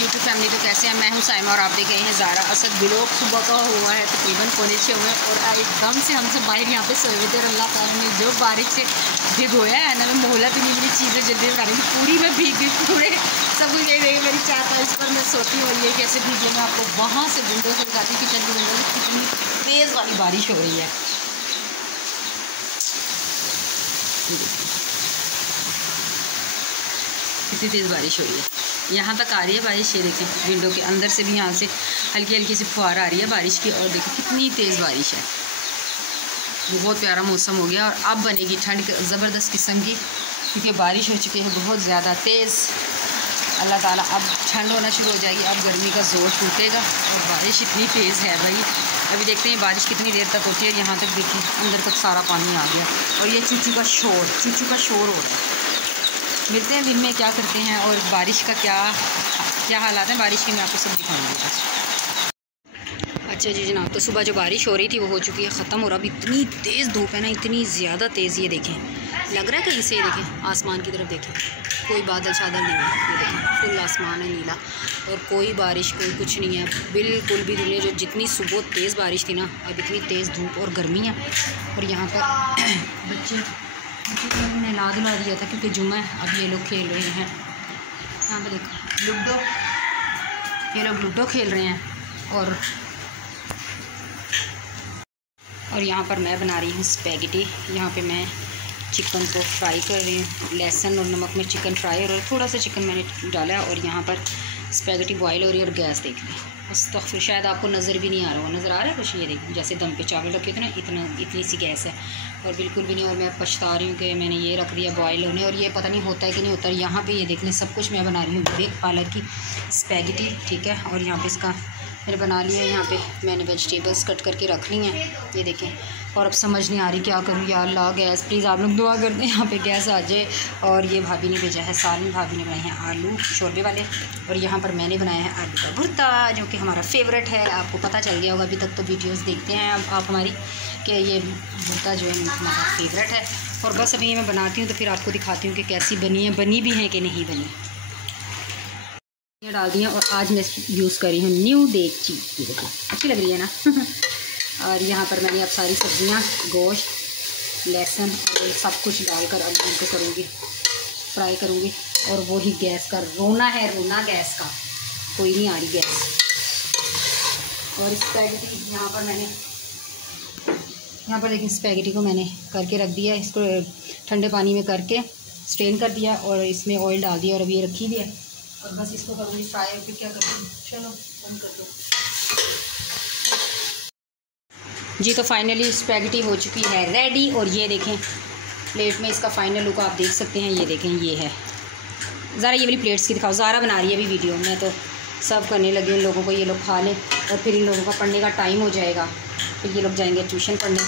YouTube family, तो कैसे हैं? मैं हूं साइमा और आप देख रहे हैं ज़ारा असद ब्लॉग। सुबह का हुआ है तकरीबन 5:45 हुए और एकदम से हम सब बाहर यहाँ पे सोए हुए थे और अल्लाह ताला ने जो बारिश से भिगोया है ना, मैं मोहलत नहीं मिली चीज़ें जल्दी बना रही थी, पूरी मैं भीग गई पूरे। सब कुछ यही देखिए मेरी चाहता है इस पर मैं सोती हूँ और ये कैसे भीग गई। मैं आपको वहाँ से विंडो से दिखाती हूँ, किचन की विंडो से कितनी तेज़ वाली बारिश हो रही है। कितनी तेज़ बारिश हो रही है, यहाँ तक आ रही है बारिश। ये देखें विंडो के अंदर से भी यहाँ से हल्की हल्की सी फुहार आ रही है बारिश की। और देखिए कितनी तेज़ बारिश है। बहुत प्यारा मौसम हो गया और अब बनेगी ठंड ज़बरदस्त किस्म की, क्योंकि बारिश हो चुकी है बहुत ज़्यादा तेज़। अल्लाह ताला अब ठंड होना शुरू हो जाएगी, अब गर्मी का जोर टूटेगा और बारिश इतनी तेज़ है भाई। अभी देखते हैं बारिश कितनी देर तक होती है। यहाँ तक देखिए अंदर तक सारा पानी आ गया और ये चूचू का शोर हो रहा है। मिलते हैं दिन में क्या करते हैं और बारिश का क्या हालात हैं बारिश के, मैं आपको सब दिखाऊंगी। अच्छा जी जनाब, तो सुबह जो बारिश हो रही थी वो हो चुकी है ख़त्म और अब इतनी तेज़ धूप है ना, इतनी ज़्यादा तेज़। ये देखें लग रहा है कहीं से, ये देखें आसमान की तरफ देखें, कोई बादल शादल नहीं है। ये देखें फुल आसमान है नीला और कोई बारिश कोई कुछ नहीं है बिल्कुल भी। दुनिया जो जितनी सुबह तेज़ बारिश थी ना, अब इतनी तेज़ धूप और गर्मी है। और यहाँ पर बच्चे नहला धुला दिया था क्योंकि जुम्मा है। अब ये लोग खेल रहे हैं, यहाँ पे देखो लूडो, ये लोग लूडो खेल रहे हैं। और यहाँ पर मैं बना रही हूँ स्पैगेटी। यहाँ पे मैं चिकन को फ्राई कर रही हूँ, लहसुन और नमक में चिकन फ्राई और थोड़ा सा चिकन मैंने डाला है। और यहाँ पर स्पैगेटी बॉयल हो रही है और गैस देख ली बस, तो फिर शायद आपको नज़र भी नहीं आ रहा होगा। नज़र आ रहा है कुछ? ये देखिए जैसे दम पे चावल रखे थे ना, इतनी सी गैस है और बिल्कुल भी नहीं। और मैं पछता रही हूँ कि मैंने ये रख दिया बॉयल होने और ये पता नहीं होता है कि नहीं होता है। यहाँ पे ये देख लें सब कुछ मैं बना रही हूँ बेक पालक की स्पैगेटी, ठीक है। और यहाँ पे इसका मैंने बना लिया है, यहाँ पे मैंने वेजिटेबल्स कट करके रख ली हैं, ये देखें। और अब समझ नहीं आ रही क्या करूँ, या अल्लाह गैस प्लीज़ आप लोग दुआ कर दें यहाँ पे गैस आ जाए। और ये भाभी ने भेजा है सालन, भाभी ने बनाए हैं आलू शोरबे वाले। और यहाँ पर मैंने बनाया है आलू का भुर्ता, जो कि हमारा फेवरेट है। आपको पता चल गया होगा, अभी तक तो वीडियोज़ देखते हैं आप हमारी, कि ये भुर्ता जो है हमारा फेवरेट है। और बस अभी ये मैं बनाती हूँ तो फिर आपको दिखाती हूँ कि कैसी बनी है, बनी भी है कि नहीं बनी। ये डाल दिया और आज मैं यूज़ करी हूँ न्यू देगची, ये देखो अच्छी लग रही है ना। और यहाँ पर मैंने अब सारी सब्जियाँ, गोश्त, लहसुन और सब कुछ डालकर अब इनको करूँगी, फ्राई करूँगी। और वो ही गैस का रोना है, रोना गैस का, कोई नहीं आ रही गैस। और स्पैगेटी यहाँ पर लेकिन स्पैगेटी को मैंने करके रख दिया, इसको ठंडे पानी में करके स्ट्रेन कर दिया और इसमें ऑयल डाल दिया और अब ये रखी भी है। और बस इसको करूँगी फ्राई, फिर क्या करूँगी, चलो बंद कर दो जी। तो फाइनली स्पैगेटी हो चुकी है रेडी और ये देखें प्लेट में इसका फाइनल लुक आप देख सकते हैं। ये देखें ये है, ज़रा ये वाली प्लेट्स की दिखाओ। ज़रा बना रही है अभी वीडियो, मैं तो सर्व करने लगी उन लोगों को, ये लोग खा लें और फिर इन लोगों का पढ़ने का टाइम हो जाएगा, फिर ये लोग जाएंगे ट्यूशन पढ़ने,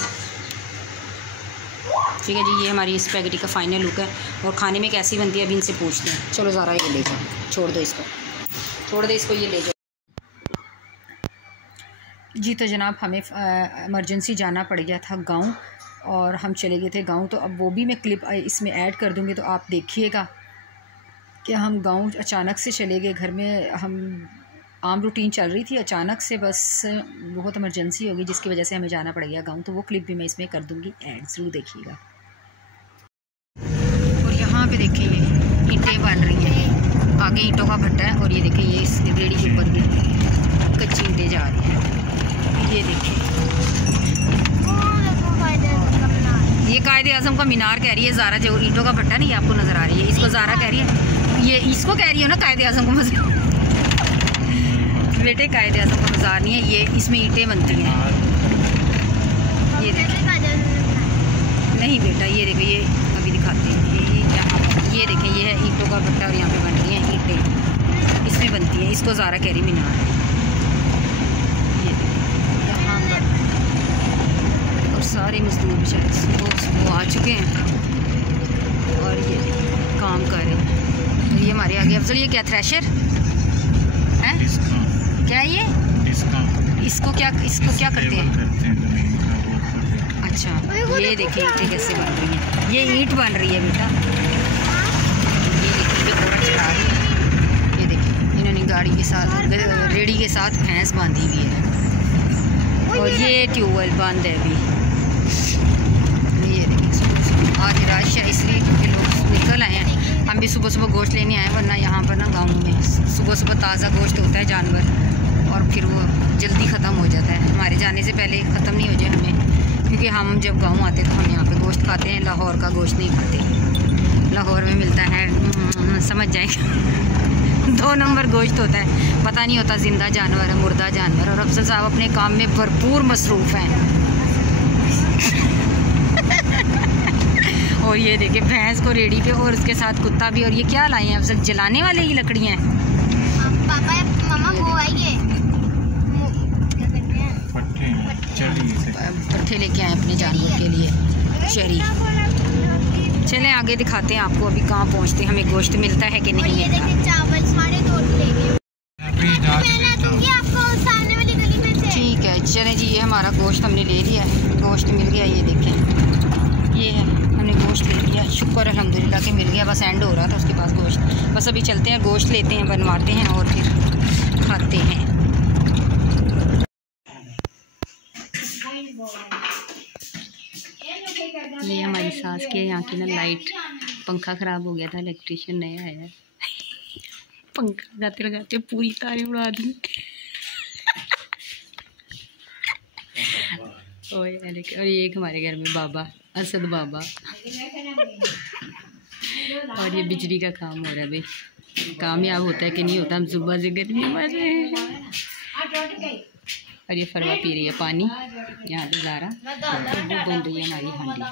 ठीक है जी। ये हमारी स्पैगेटी का फाइनल लुक है और खाने में कैसी बनती है अभी इनसे पूछते हैं। चलो ज़रा ये ले जाओ, छोड़ दो इसको, छोड़ दे इसको, ये ले जाओ जी। तो जनाब हमें इमरजेंसी जाना पड़ गया था गांव और हम चले गए थे गांव, तो अब वो भी मैं क्लिप इसमें ऐड कर दूँगी, तो आप देखिएगा कि हम गांव अचानक से चले गए। घर में हम आम रूटीन चल रही थी, अचानक से बस बहुत इमरजेंसी हो गई जिसकी वजह से हमें जाना पड़ गया गांव, तो वो क्लिप भी मैं इसमें कर दूँगी ऐड, ज़रूर देखिएगा। और यहाँ पे देखिए ये ईंटें बन रही हैं, आगे ईंटों का भट्टा है और ये देखिए ये इस रेड़ी के ऊपर भी कच्ची ईंटें जा रही हैं। ये देखिए ये कायदे आज़म का मीनार कह रही है ज़ारा, जो ईंटों का भट्टा नहीं आपको नज़र आ रही है, इसको ज़ारा कह रही है, ये इसको कह रही है ना कायदे आज़म को मज़ार। बेटे कायदे आज़म का मज़ार नहीं है, ये इसमें ईंटें बनती हैं। ये देखिए नहीं बेटा, ये देखो ये अभी दिखाते हैं, ये देखें ये है ईंटों का भट्टा और यहाँ पे बन रही हैं ईंटें, इसमें बनती हैं, इसको ज़ारा कह रही मीनार है। ये यहाँ पर और सारे मजदूर बेचारे वो आ चुके हैं और ये काम कर रहे हैं। ये हमारे आगे अफजल, ये क्या थ्रेशर है, क्या ये इसको क्या करते हैं? अच्छा ये देखिए ईंटें कैसे बन रही हैं, ये ईंट बन रही है बेटा, ये देखिए ये पूरा चढ़ा रही है। ये देखिए इन्होंने गाड़ी के साथ, रेडी के साथ भैंस बांधी हुई है और ये ट्यूबवेल बंद है अभी। ये देखिए आज रश है इसलिए क्योंकि लोग निकल आए हैं। हम भी सुबह सुबह गोश्त लेने आए, वरना यहाँ पर ना गाँव में सुबह सुबह ताज़ा गोश्त होता है जानवर और फिर वो जल्दी ख़त्म हो जाता है। हमारे जाने से पहले ख़त्म नहीं हो जाए हमें, क्योंकि हम जब गाँव आते तो हम यहाँ पे गोश्त खाते हैं, लाहौर का गोश्त नहीं खाते। लाहौर में मिलता है समझ जाएगा 2 नंबर गोश्त होता है, पता नहीं होता ज़िंदा जानवर है मुर्दा जानवर। और अफसर साहब अपने काम में भरपूर मसरूफ़ हैं। और ये देखिए भैंस को रेडी पे और उसके साथ कुत्ता भी। और ये क्या लाए हैं अफसर, जलाने वाले ही लकड़ियाँ हैं। पापा मम्मा वो आई है पट्ठे लेके आए अपने जानवर के लिए, चरी। चलें आगे दिखाते हैं आपको अभी कहाँ पहुँचते हैं, हमें गोश्त मिलता है कि नहीं मिलता। चावल सारे तोड़ लेंगे ठीक है चलें जी। ये हमारा गोश्त हमने ले लिया है, गोश्त मिल गया। ये देखें ये है, हमने गोश्त ले लिया, शुक्र अल्हम्दुलिल्लाह कि मिल गया। बस एंड हो रहा था उसके पास गोश्त। बस अभी चलते हैं, गोश्त लेते हैं, बनवाते हैं और फिर खाते हैं। ये हमारी सास के यहाँ की ना लाइट, पंखा ख़राब हो गया था, इलेक्ट्रिशियन नया आया है। पंखा लगाते लगाते पूरी तारें उड़ा दी। और ये एक हमारे घर में बाबा असद बाबा। और ये बिजली का काम हो रहा है भाई, कामयाब होता है कि नहीं होता। हम सुबह से गर्मी मर रहे हैं। और ये फरवा पी रही है पानी, यहाँ पे ज़ारा वो बन रही है हमारी हांडी।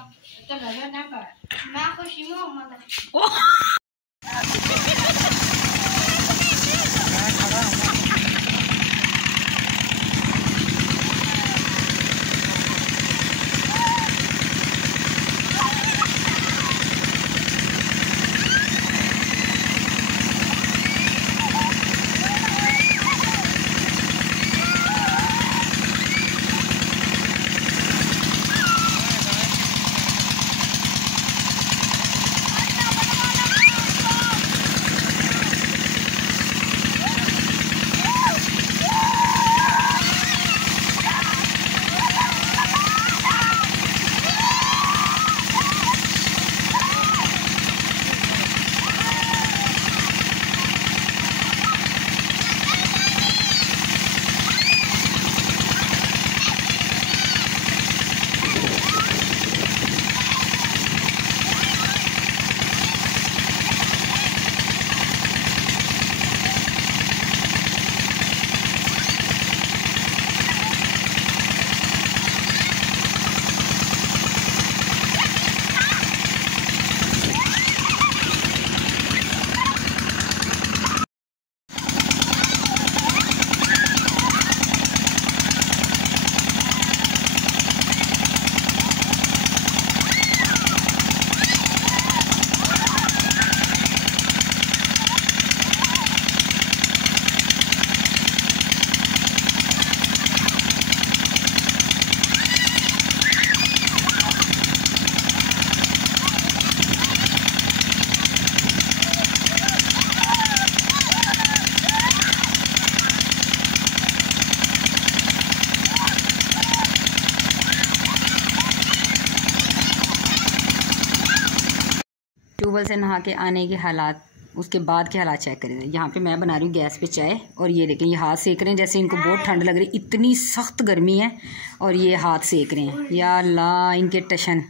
ट्यूबवेल से नहा के आने के हालात, उसके बाद के हालात चेक करें। यहाँ पे मैं बना रही हूँ गैस पे चाय, और ये देखें ये हाथ सेक रहे हैं जैसे इनको बहुत ठंड लग रही है, इतनी सख्त गर्मी है और ये हाथ सेक रहे हैं। या अल्लाह इनके टशन,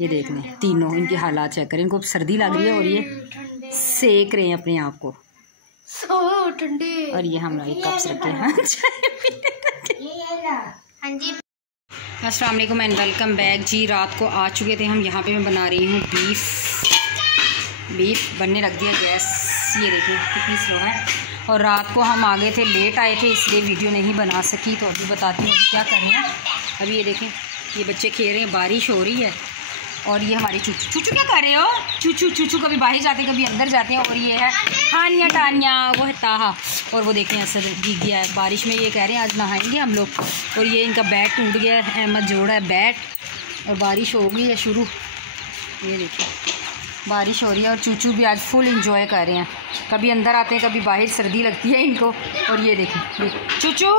ये देख लें तीनों इनके हालात चेक करें, इनको सर्दी लग रही है और ये सेक रहे हैं अपने आप को। और ये हमारे कप्स रखे हैं अस्सलाम वालेकुम एंड वेलकम बैक जी। रात को आ चुके थे हम, यहाँ पे मैं बना रही हूँ बीफ बनने रख दिया गैस, ये देखिए कितनी स्लो है। और रात को हम आ गए थे, लेट आए थे इसलिए वीडियो नहीं बना सकी। तो अभी बताती हूँ अभी क्या कर रहे हैं। अभी ये देखें ये बच्चे खेल रहे हैं, बारिश हो रही है। और ये हमारी चूचू क्या कर रहे हो? चूचू कभी बाहर जाते हैं कभी अंदर जाते हैं। और ये है हानिया टानिया, वो है ताहा। और वो देखें असर भीग गया है बारिश में, ये कह रहे हैं आज नहाएंगे हम लोग। और ये इनका बैट टूट गया है, अहमद जोड़ा है बैट, और बारिश हो गई है शुरू। ये देखिए बारिश हो रही है और चूचू भी आज फुल इंजॉय कर रहे हैं। कभी अंदर आते हैं, कभी बाहर, सर्दी लगती है इनको। और ये देखें, ये चूचू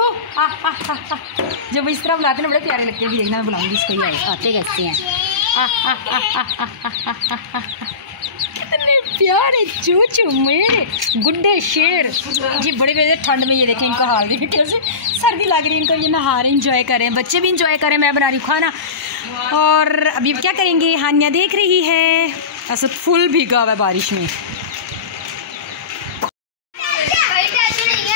जब इस तरह बुलाते हैं बड़े प्यारे लगते हैं। भी देखना, मैं बुलाऊंगी इसको, ये आते कैसे हैं। कितने प्यारे चूचू मेरे गुड्डे शेर। ये बड़े बड़े ठंड में, ये देखें इनका हाल देखिए कैसे, सर्दी लग रही है इनको। ये नहा रहे, इंजॉय करें, बच्चे भी इंजॉय करें। मैं बना रही खाना और अभी क्या करेंगे, हानिया देख रही है। ऐसा फुल भीगा हुआ है बारिश में।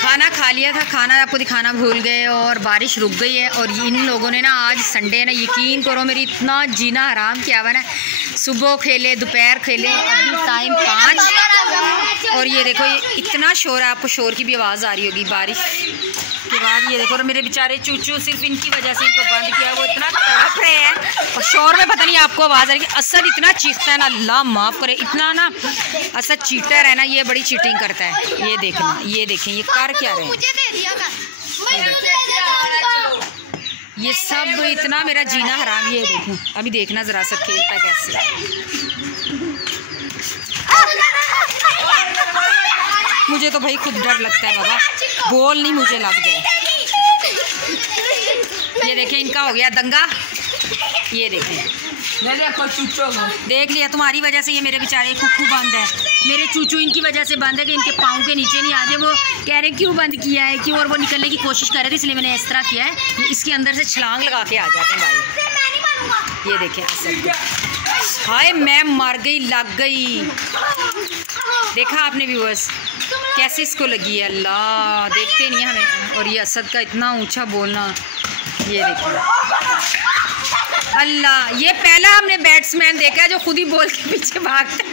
खाना खा लिया था, खाना आपको दिखाना भूल गए और बारिश रुक गई है। और इन लोगों ने ना, आज संडे है ना, यकीन करो मेरी इतना जीना हराम किया हुआ ना। सुबह खेले, दोपहर खेले, अभी टाइम 5 और ये देखो, ये इतना शोर है, आपको शोर की भी आवाज़ आ रही होगी बारिश के बाद। ये देखो, और मेरे बेचारे चूचू, सिर्फ इनकी वजह से इनको बंद किया, वो इतना तड़प रहे हैं और शोर में पता नहीं आपको आवाज़ आ रही है। असद इतना चीखता है ना, अल्लाह माफ़ करे, इतना ना असद चीटर है ना, ये बड़ी चीटिंग करता है। ये देखना, ये देखें ये कर क्या रहे हैं। ये सब इतना मेरा जीना हराम। ये देखें, अभी देखना ज़रा सा खेलता कैसे। मुझे तो भाई खुद डर लगता है बाबा, बोल नहीं मुझे लग जाए। ये देखें, इनका हो गया दंगा। ये देखें, देखो चूचू देख लिया, तुम्हारी वजह से ये मेरे बेचारे कुक्कू बंद है। मेरे चूचू इनकी वजह से बंद है कि इनके पाँव के नीचे नहीं आ जाए। वो कह रहे क्यों बंद किया है, क्यों, और वो निकलने की कोशिश कर रहे थे, इसलिए मैंने इस तरह किया है। इसके अंदर से छलांग लगा के आ जाते हैं भाई। ये देखें असद, हाय मैं मर गई, लग गई। देखा आपने व्यूअर्स कैसे इसको लगी है, अल्लाह देखते नहीं हमें। और ये असद का इतना ऊंचा बोलना, ये देखो अल्लाह, ये पहला हमने बैट्समैन देखा है जो खुद ही बॉल के पीछे भागता है।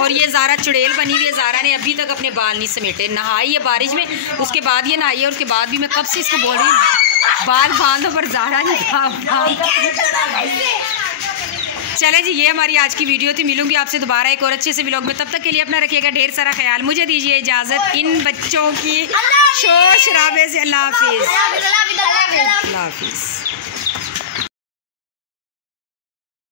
और ये ज़ारा चुड़ैल बनी हुई है। ज़ारा ने अभी तक अपने बाल नहीं समेटे, नहाई है बारिश में, उसके बाद ये नहाई है। और उसके बाद भी मैं कब से इसको बोल रही हूँ बाल बांधो, पर ज़ारा नहीं चले जी, ये हमारी आज की वीडियो थी। मिलूंगी आपसे दोबारा एक और अच्छे से व्लॉग में। तब तक के लिए अपना रखिएगा ढेर सारा ख्याल। मुझे दीजिए इजाज़त इन बच्चों की शोर शराबे से। अल्लाह हाफिज़।